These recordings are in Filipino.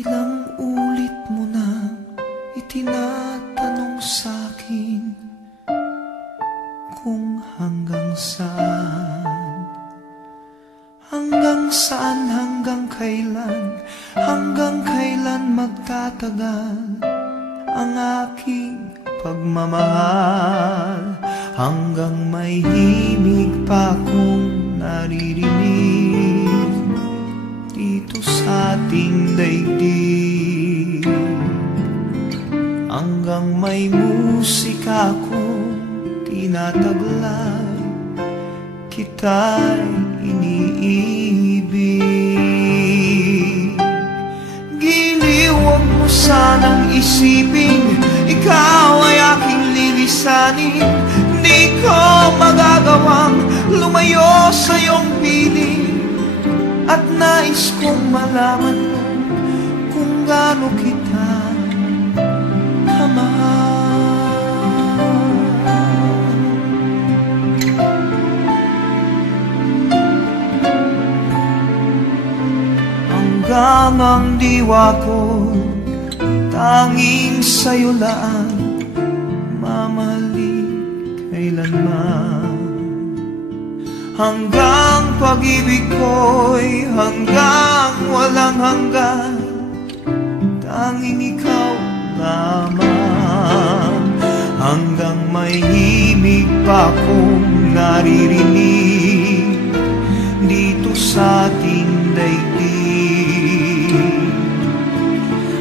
Ilang ulit mo na itinatanong sa'kin kung hanggang saan, hanggang kailan magtatagal ang aking pagmamahal, hanggang may himig pa akong naririnig dito sa ating daigdig, hanggang may musika akong tinataglay, kita'y iniibig. Giliw, huwag mo sanang isipin ikaw ay aking lilisanin. Di ko magagawang lumayo sa iyong piling, at nais kong malaman mo kung gaano kita kamahal. Hanggang ang diwa ko tanging sa'yo lang mamahalin kailanman, hanggang pag-ibig ko'y hanggang walang hanggan, tanging ikaw lamang, hanggang may himig pa akong naririnig dito sa ating daigdig,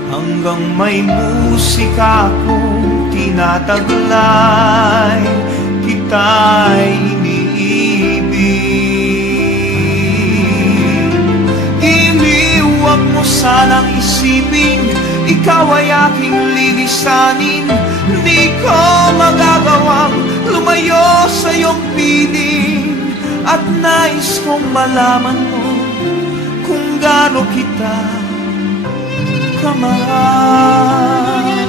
hanggang may musika akong tinataglay, kita'y iniibig. Giliw, huwag mo sanang isipin ikaw ay aking lilisanin. Di ko magagawang lumayo sa iyong piling, at nais kong malaman mo kung gaano kita kamahal.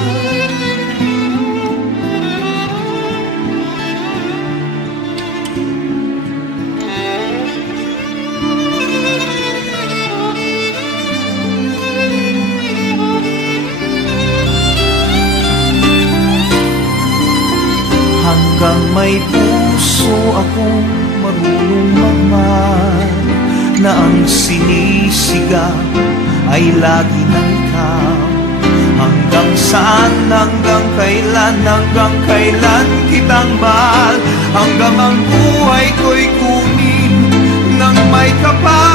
Hanggang may puso akong marunong magmahal, na ang sinisigaw ay lagi ng ikaw. Hanggang saan, hanggang kailan kitang mahal, hanggang ang buhay ko'y kunin ng may kapal.